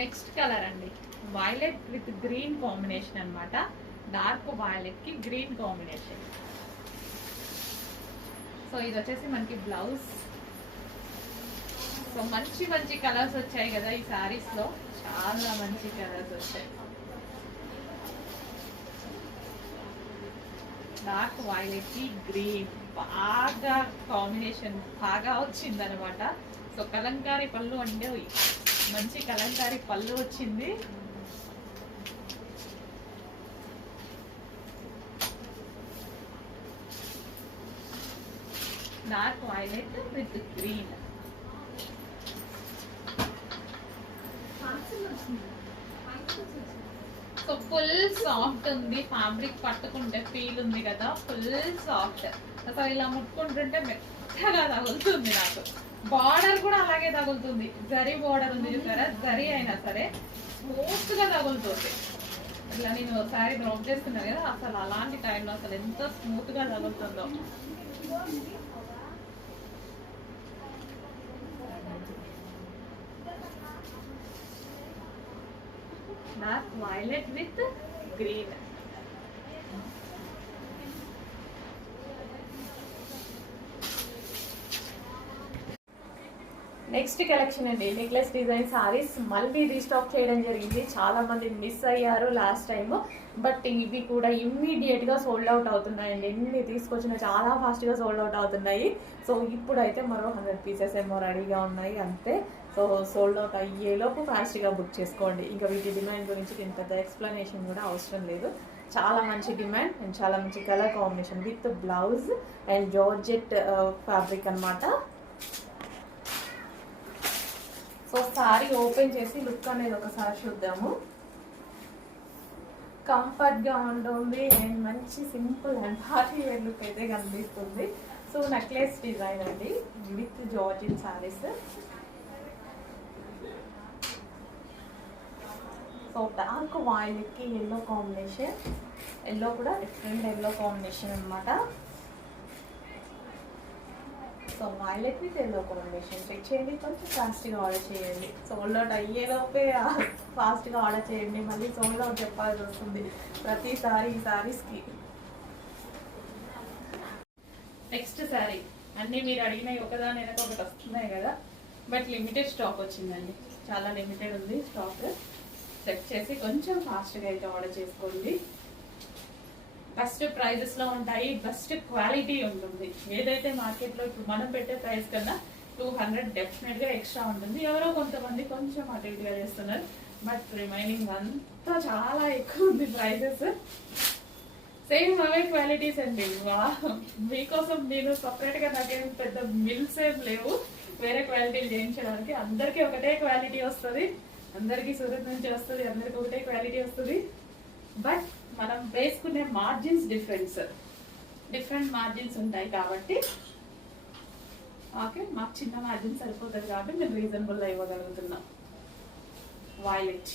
Next colour అండి, violet with green combination అన్నమాట. Dark violet కి గ్రీన్ కాంబినేషన్. సో ఇది వచ్చేసి మనకి బ్లౌజ్. సో మంచి మంచి కలర్స్ వచ్చాయి కదా ఈ సారీస్ లో, చాలా మంచి కలర్స్ వచ్చాయి. డార్క్ వైలెట్ కి గ్రీన్ బాగా కాంబినేషన్ బాగా వచ్చింది అనమాట. సో కలంకారీ పళ్ళు అంటే మంచి కలంకారీ పళ్ళు వచ్చింది. Dark violet with green. So full soft ఉంది, ఫ్యాబ్రిక్ పట్టుకుంటే ఫీల్ ఉంది కదా, ఫుల్ సాఫ్ట్. అసలు ఇలా ముట్టుకుంటుంటే మెత్తగా తగులుతుంది నాకు. బార్డర్ కూడా అలాగే తగులుతుంది, జరీ బార్డర్ ఉంది చూసారా, జరీ అయినా సరే స్మూత్ గా తగులుతుంది. ఇట్లా నేను ఒకసారి డ్రాప్ చేస్తున్నాను కదా, అసలు అలాంటి టైంలో అసలు ఎంత స్మూత్ గా తగులుతుందో. Dark violet with green. Next collection అండి, నెక్లెస్ డిజైన్ సారీస్ మళ్ళీ రీస్టాక్ చేయడం జరిగింది. చాలా మంది మిస్ అయ్యారు లాస్ట్ టైం, బట్ ఇవి కూడా ఇమ్మీడియట్ గా సోల్డ్ అవుట్ అవుతున్నాయండి. ఎన్ని తీసుకొచ్చినా చాలా ఫాస్ట్ గా సోల్డ్ అవుట్ అవుతున్నాయి. సో ఇప్పుడైతే మరో 100 పీసెస్ ఏమో రెడీగా ఉన్నాయి అంతే. సో సోల్డ్ అవుట్ అయ్యేలోపు ఫాస్ట్ గా బుక్ చేసుకోండి. ఇంకా వీటి డిమాండ్ గురించి ఇంత పెద్ద ఎక్స్ప్లెనేషన్ కూడా అవసరం లేదు. చాలా మంచి డిమాండ్ అండ్ చాలా మంచి colour combination with blouse and georgette fabric అన్నమాట. సో సారీ ఓపెన్ చేసి లుక్ అనేది ఒకసారి చూద్దాము. కంఫర్ట్ గా ఉంటుంది అండ్ మంచి simple and party wear look అయితే కనిపిస్తుంది. సో నెక్లెస్ డిజైన్ అండి with georgette saris. So dark violet కి ఎల్లో కాంబినేషన్, ఎల్లో కూడా డిఫరెంట్ ఎల్లో కాంబినేషన్ అనమాట. So violet with yellow combination check చేయండి, కొంచెం ఫాస్ట్గా ఆర్డర్ చేయండి. సోల్డ్ అవుట్ అయ్యేలోపే ఫాస్ట్గా ఆర్డర్ చేయండి, మళ్ళీ సోల్డ్ అవుట్ చెప్పాల్సి వస్తుంది ప్రతిసారి ఈ సారీస్కి. నెక్స్ట్ శారీ అన్నీ మీరు అడిగినవి ఒకదాని వెనక ఒకటి వస్తున్నాయి కదా, బట్ లిమిటెడ్ స్టాక్ వచ్చిందండి, చాలా లిమిటెడ్ ఉంది స్టాక్. చెక్ చేసి కొంచెం ఫాస్ట్గా అయితే ఆర్డర్ చేసుకోండి. బెస్ట్ ప్రైజెస్లో ఉంటాయి, బెస్ట్ క్వాలిటీ ఉంటుంది. ఏదైతే మార్కెట్లో ఇప్పుడు మనం పెట్టే ప్రైస్ కన్నా 200 డెఫినెట్గా ఎక్స్ట్రా ఉంటుంది. ఎవరో కొంతమంది కొంచెం అటు ఇటుగా చేస్తున్నారు, బట్ రిమైనింగ్ అంతా చాలా ఎక్కువ ఉంది ప్రైజెస్. సేమ్ అవే క్వాలిటీస్ అండి. మీకోసం నేను సపరేట్గా నాకేం పెద్ద మిల్స్ ఏం లేవు వేరే క్వాలిటీలు చేయించడానికి. అందరికీ ఒకటే క్వాలిటీ వస్తుంది, అందరికీ సూరత్ నుంచి వస్తుంది, అందరికి ఒకటే క్వాలిటీ వస్తుంది. బట్ మనం వేసుకునే మార్జిన్స్ డిఫరెంట్ మార్జిన్స్ ఉంటాయి కాబట్టి ఓకే, మాకు చిన్న మార్జిన్ సరిపోతుంది కాబట్టి మేము రీజనబుల్ ఇవ్వగలుగుతున్నాం. వైలెట్